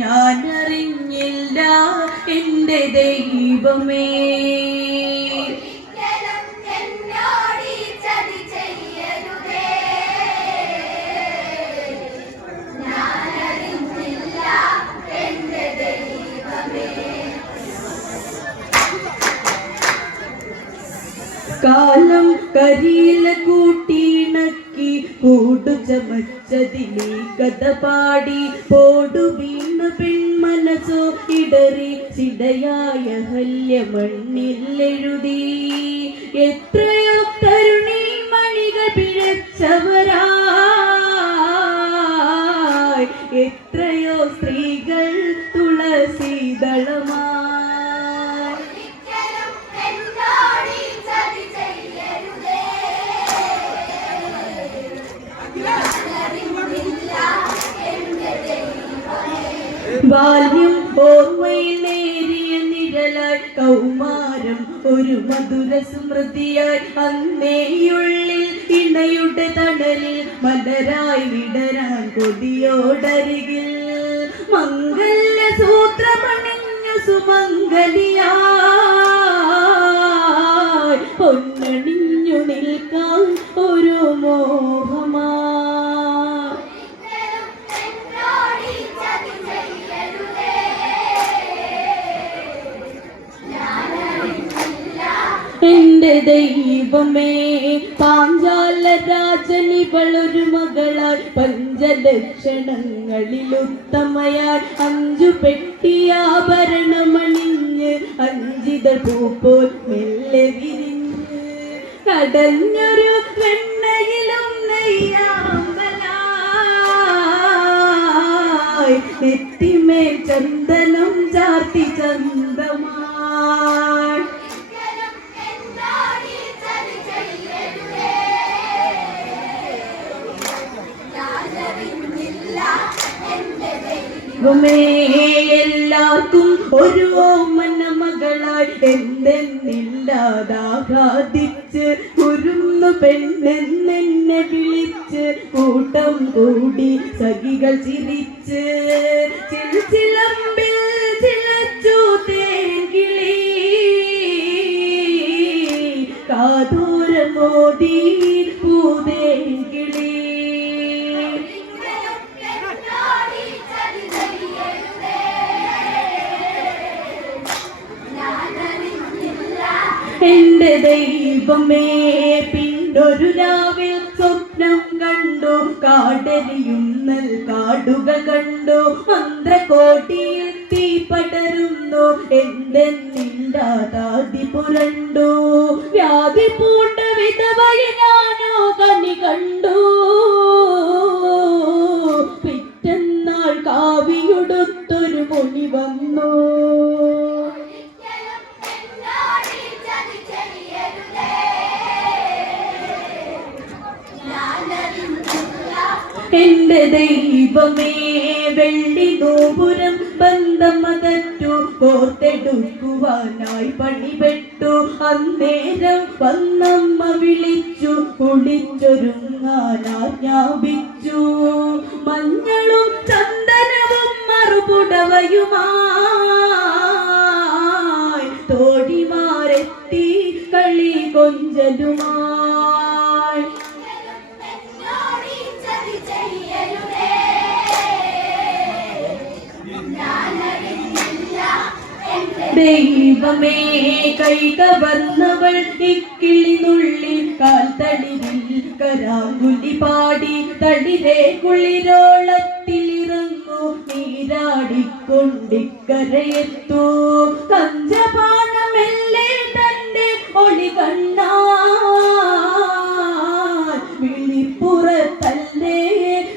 ഞാനറിഞ്ഞില്ല എൻ്റെ ദൈവമേ. കാലം കരിയില കൂട്ടിയിണക്കി കൂടു ചമച്ചതിലേ കഥ പാടി പോടു വീണ പെൺമനസോ ഇടറി ചിടയായ ഹല്യ മണ്ണിലെഴുതി. എത്രയോ തരുണി മണികൾ പിഴച്ചവരായി, എത്രയോ സ്ത്രീകൾ തുളസീദളമായി. ബാല്യം ഓർമ്മയിൽ നേരിയ നിഴലായി, കൗമാരം ഒരു മധുര സ്മൃതിയായി. അന്നേയുള്ളിൽ ഇണയുടെ തണലിൽ മലരായി വിടരാൻ കൊതിയോടരികിൽ. മംഗല്യ സൂത്രമണിഞ്ഞു സുമംഗലിയായി, പൊന്നണിഞ്ഞു നിൽക്കാൻ ഒരു മോഹമായി. എന്റെ ദൈവമേ, പാഞ്ചാല രാജനിവളൊരു മകളായി, പഞ്ചലക്ഷണങ്ങളിൽ ഉത്തമയായി. 5 പെട്ടിയാഭരണമണിഞ്ഞ് അഞ്ചിത പൂപ്പോൽ മെല്ലെ വിരിഞ്ഞ്, കടഞ്ഞൊരു വെണ്ണയിലും നെയ്യാമ്പലായി, നെറ്റിമേൽ ചന്ദനം ചാർത്തി ചന്തമായി. എല്ലാവർക്കും ഒരു ഓമന മകളായി എന്തെന്നില്ലാതാഘാതിച്ച് കുരുന്നു പെണ്ണെന്നെ വിളിച്ച് കൂട്ടം കൂടി സഖികൾ ചിരിച്ച് ചിലമ്പിൽ ചിലച്ചു തേങ്കിളി കാതൂരമോദി പൂതേങ്കിളി. എന്റെ ദൈവമേ, പിന്നൊരു രാവിൽ സ്വപ്നം കണ്ടു, കാടെരിയുന്നൽ കാടുകൾ കണ്ടു. മന്ത്രകോടിയിൽ തീ പടരുന്നു, എന്തെന്നില്ലാതാതി പുരണ്ടു. വ്യാധി പൂണ്ട വിധവയെ ഞാനോ കണി കണ്ടു. പിറ്റന്നാൾ കാവിയുടുത്തൊരു മുനി വന്നു. എന്റെ ദൈവമേ, വെള്ളി ഗോപുരം ബന്ധമതറ്റു കോർത്തെടുക്കുവാനായി പണിപെട്ടു. അന്നേരം വന്നമ്മ വിളിച്ചു, കുളിച്ചൊരുങ്ങാൻ ആജ്ഞാപിച്ചു. മഞ്ഞളും ചന്ദനവും മറുപുടവയുമായി തോഴിമാരെത്തി കളി കൊഞ്ചലുമായി. ദൈവമേ, കൈ കവർന്നവൾ ഇക്കിളിനുള്ളിൽ കാൽത്തളിരിൽ കരാങ്കുലി പാടി. തളിരെ കുളിരോളത്തിലിറങ്ങൂ നീരാടിക്കൊണ്ടിക്കരയെത്തൂ. കഞ്ചപാണമെല്ലേ തന്റെ ഒളി കണ്ണാൽ വിളിപ്പുറത്തല്ലേ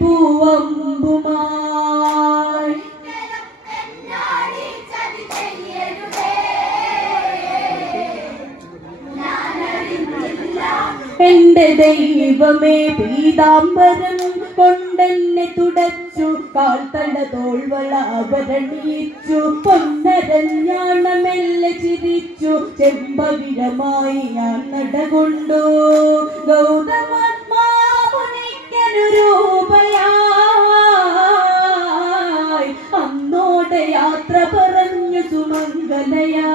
പൂവമ്പുമായി. എന്റെ ദൈവമേ, പീതാംബരം കൊണ്ടെന്നെ തുടച്ചു, കാൽത്തട തോൾവള അവരണിയിച്ചു. പൊന്നരഞ്ഞാണമെല്ലെ ചിരിച്ചു, ചെമ്പവിഴമായി ഞാൻ നടകൊണ്ടു. ഗൗതമാത്മാമുനിക്കനുരൂപയായി അന്നോ നമ്മോട് യാത്ര പറഞ്ഞു സുമംഗലയാ.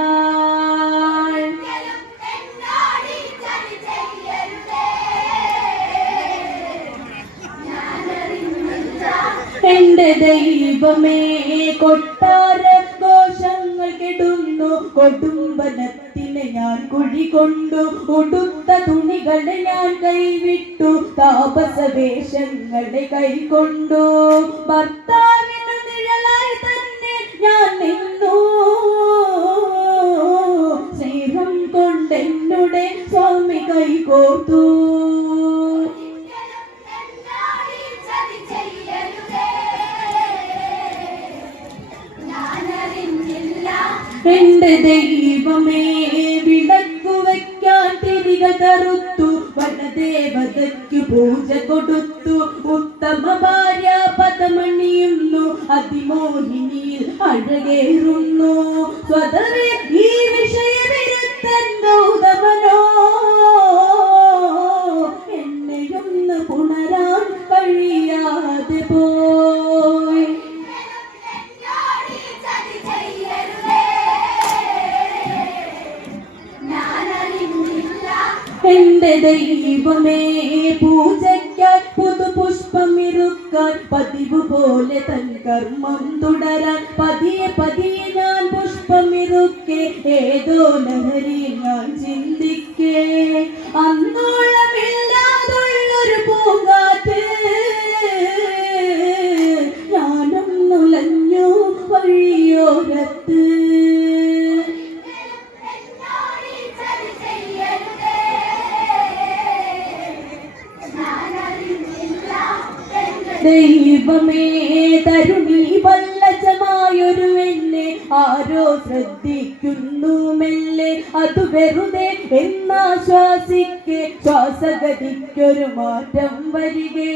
എന്റെ ദൈവമേ കൊട്ടാര ഘോഷങ്ങൾ കെടുന്നു, കൊടുമ്പനത്തിന് ഞാൻ കുഴി കൊണ്ടു, ഉടുത്ത തുണികളെ ഞാൻ കൈവിട്ടു, താപസവേഷങ്ങളെ കൈകൊണ്ടു, ഭർത്താവിനു നിഴലായി തന്നെ ഞാൻ നിന്നു, സ്നേഹം കൊണ്ടെന്നുടെ സ്വാമി കൈകോർത്തു. എന്റെ ദൈവമേ വിളക്കു വയ്ക്കാൻ തിരികൾ കറുത്തു, വനദേവതയ്ക്കു പൂജ കൊടുത്തു, ഉത്തമ ഭാര്യ പദമണിയുന്നു, അതിമോഹിനിയിൽ അഴകേറുന്നു, സ്വതവേ ഈ വിഷയവിരുദ്ധൻ ഗൗതമനോ എന്നെയൊന്ന് പുണരാൻ കഴിയാതെ പോയി. എന്റെ ദൈവമേ പൂജയ്ക്കാൻ പുതുപുഷ്പമിറുക്കാൻ പതിവ് പോലെ തൻ കർമ്മം തുടരാൻ പതിയെ പതിയെ ഞാൻ പുഷ്പമിറുക്കെ ഏതോ ലഹരിയിൽ ഞാൻ ചിന്തിക്കേ, അന്നോളമില്ലാതുള്ളൊരു പൂങ്കാറ്റ് ഞാനൊന്നുലഞ്ഞു വഴിയോരത്ത്. ദൈവമേ തരുണി വല്ലജമായൊരു എന്നെ ആരോ ശ്രദ്ധിക്കുന്നു മെല്ലെ, അത് വെറുതെ എന്നാശ്വാസിക്കെ ശ്വാസഗതിക്കൊരു മാറ്റം വരികെ,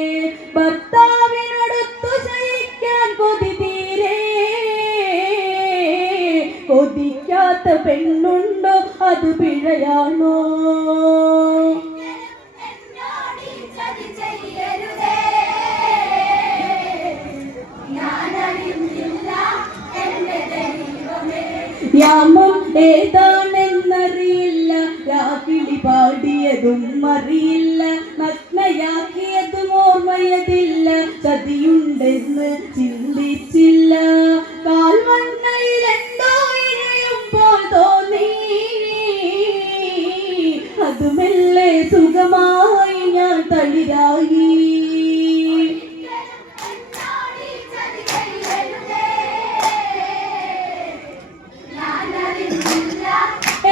ഭർത്താവിനടുത്തു ശയിക്കാൻ കൊതി തീരെ, കൊതിക്കാത്ത പെണ്ണുണ്ടോ അത് പിഴയാണോ? യാമം ഏതാണെന്നറിയില്ല, രാക്കിളി പാടിയതും അറിയില്ല, നഗ്നയാക്കിയതും ഓർമ്മയതില്ല, ചതിയുണ്ടെന്ന് ചിന്തിച്ചില്ല, കാൽവണ്ണയിൽ എന്തോ ഇഴയുമ്പോൾ തോന്നി, അത് മെല്ലെ സുഖമായി ഞാൻ തളിരായി.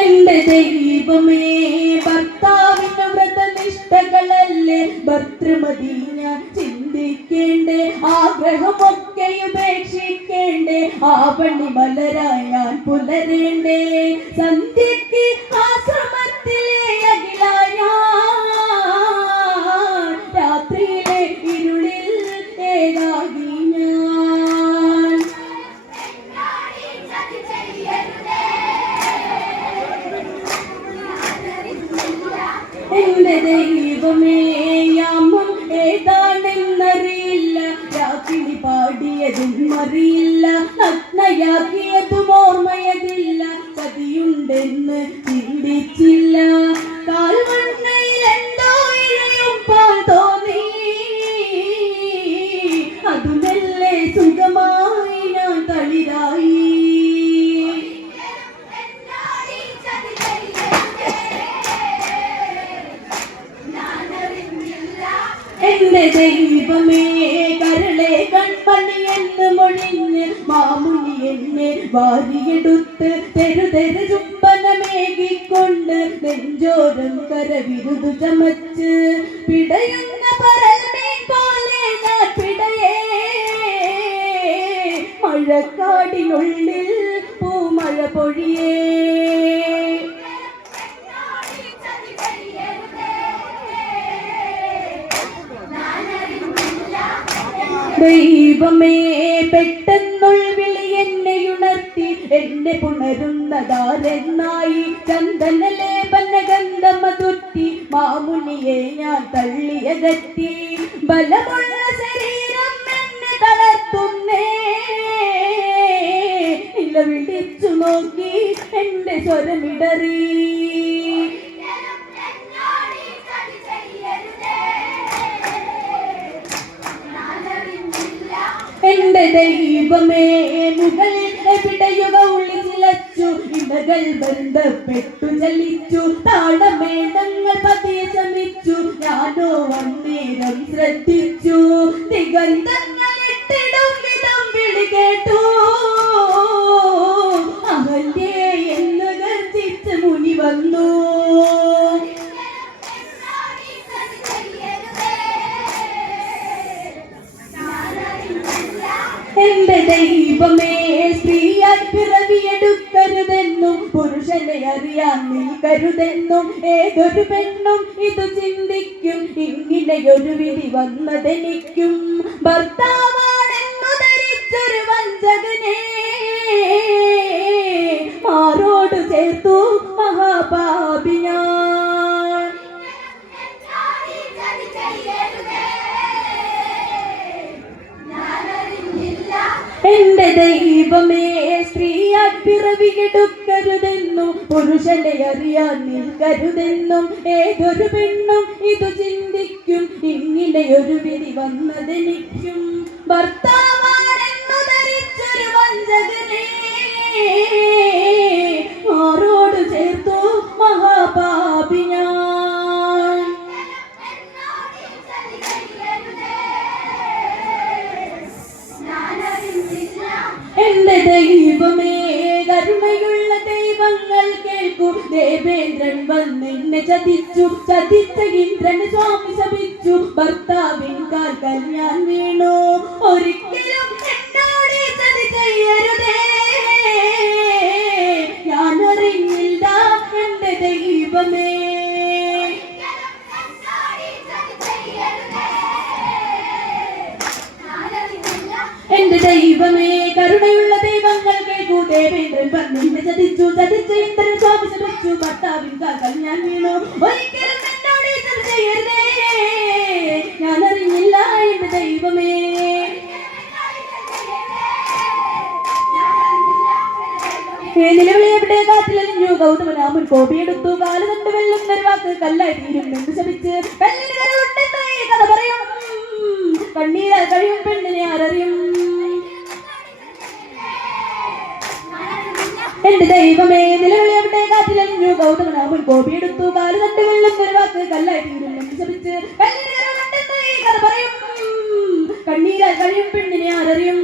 എന്റെ ദൈവമേ ഭർത്താവിന്റെ വ്രതനിഷ്ഠകളല്ലേ ഭർത്തൃമതി ഞാൻ ചിന്തിക്കേണ്ടേ, ആഗ്രഹമൊക്കെ ഉപേക്ഷിക്കേണ്ടേ, ആവണി മലരായി ഞാൻ പുലരേണ്ടേ, സന്ധ്യയ്ക്ക് ആശ്രമത്തിലെ അഖിലായ രാത്രിയിലെ ഇരുളിൽ ഏകാകി ഞാൻ. എന്റെ ദൈവമേ യാമം ഏതാണെന്നറിയില്ല, രാക്കിളി പാടിയതും അറിയില്ല, നഗ്നയാക്കിയതും ഓർമ്മയതില്ല, ചതിയുണ്ടെന്ന് ചിന്തിച്ചില്ല, കാൽവണ്ണയിൽ എന്തോ ഇഴയുമ്പോൾ തോന്നി, അത് മെല്ലെ സുഖമായി ഞാൻ തളിരായി. എന്റെ ദൈവമേ കരളെ കൺപണി എന്ന് മൊഴിഞ്ഞ് മാമുനി എന്നെ വാരിയെടുത്ത് തെരുതെരു ചുംബനമേകിക്കൊണ്ട് നെഞ്ചോരം കരവിരുതു ചമച്ച്, പിടയുന്ന പരൽമേ പോലെ ഞാൻ പിടയേ, മഴക്കാടിനുള്ളിൽ പൂമഴ പൊഴിയേ. ദൈവമേ പെട്ടെന്നുൾവിളി എന്നെയുണർത്തി, എന്നെ പുണരുന്നതാരെന്നായി, ചന്ദനലേപന ഗന്ധമതുർത്തി, മാമുനിയെ ഞാൻ തള്ളിയകറ്റി, ബലമുള്ള ശരീരം എന്നെ തളർത്തുന്നേ, നോക്കി എന്റെ സ്വരമിടറി. എന്റെ ദൈവമേ മുകളിൽ എവിടെയുക ഉള്ളിലച്ചു ഇടകൾ ബന്ധപ്പെട്ടു ചലിച്ചു താളമേളങ്ങൾ പതിയെ ശമിച്ചു ഞാനോ അന്നേരം ശ്രദ്ധിച്ചു ദിഗന്ധങ്ങൾ ഇട്ടിടും വിധം വിളി കേട്ടു അഹല്യേ എന്ന് ഗർജിച്ച് മുനി വന്നു. എന്റെ ദൈവമേ സ്ത്രീയായി പിറവിയെടുക്കരുതെന്നും പുരുഷനെ അറിയാൻ നിൽക്കരുതെന്നും ഏതൊരു പെണ്ണും ഇത് ചിന്തിക്കും. ഇങ്ങനെയൊരു വിധി വന്നതെനിക്കും ഭർത്താവാണെന്നു ധരിച്ചൊരു വഞ്ചകനെ മാറോട് ചേർത്തു മഹാപാപി ഞാൻ. എന്റെ ദൈവമേ സ്ത്രീയായി പിറവിയെടുക്കരുതെന്നും പുരുഷനെ അറിയാൻ നിൽക്കരുതെന്നും ഏതൊരു പെണ്ണും ഇത് ചിന്തിക്കും. ഇങ്ങനെയൊരു വിധി വന്നതെനിക്കും ഭർത്താവാണെന്നു ധരിച്ചൊരു വഞ്ചകനെ മാറോട് ചേർത്തു മഹാപാപി ഞാൻ. എന്റെ ദൈവമേ കരുണയുള്ള ദൈവങ്ങൾ കേൾക്കൂ. ദേവേന്ദ്രൻ വന്നെന്നെ ചതിച്ചു ചതിച്ച ഇന്ദ്രന് സ്വാമി ശപിച്ചു ഭർത്താവിൻ കാൽക്കൽ ഞാൻ വീണു. ഒരിക്കലും എന്നോട് ചതി ചെയ്യരുതേ ഞാൻ അറിഞ്ഞില്ല എന്റെ ദൈവമേ. എന്റെ ദൈവമേ കരുണയുള്ള ദൈവങ്ങൾ കേൾക്കൂ. ദേവേന്ദ്രൻ വന്നെന്നെ ചതിച്ചു ചതിച്ച ഇന്ദ്രൻ സ്വാമി ശപിച്ചു ഭർത്താവിൻ കാൽക്കൽ ഞാൻ വീണു. ഒരിക്കലും എന്നോട് ചതി ചെയ്യരുതേ ഞാൻ അറിഞ്ഞില്ല എന്റെ ദൈവമേ. നിലവിളി എവിടെ കാറ്റിലലിഞ്ഞു ഗൗതമനാമൻ കോപിയെടുത്തു കാല് കണ്ട് വെള്ളം വാക്ക് കല്ലായി തീരും എന്ന് ശപിച്ച് കല്ലിന് കരളുണ്ടെന്ന് ഈ കഥ പറയും. കണ്ണീരാൽ കഴിയും പെണ്ണിനെ ആരറിയും. എന്റെ ദൈവമേ നിലവിളി എവിടെ കാറ്റിലലിഞ്ഞു ഗൗതമനാമൻ കോപിയെടുത്തു കാല് കണ്ട് വെള്ളം വാക്ക് കല്ലായി തീരും എന്ന് ശപിച്ച് കല്ലിന് കരളുണ്ടെന്ന് ഈ കഥ പറയും. കണ്ണീരാൽ കഴിയും പെണ്ണിനെ ആരറിയും.